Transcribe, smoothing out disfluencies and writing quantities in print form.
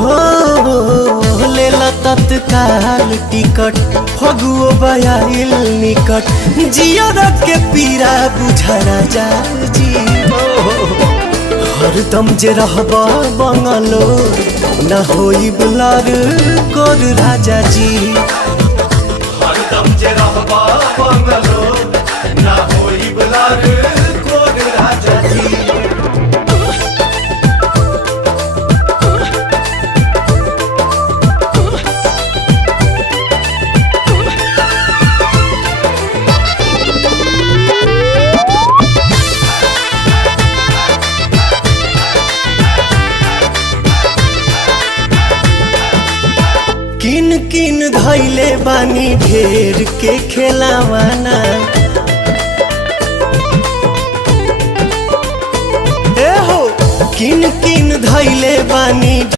हो लेला तत्काल टिकट फगुओ बयाइल निकट जियर के पीरा बुझा राजा जी हरदम जे रहबा बंगलो न होई बुलार कोर राजा जी हरदम जे रहबा बंगलो ना होई बुलार कोर राजा जी। किन किन धैले बानी ढेर के खेलावाना ए हो किन किन धैले बानी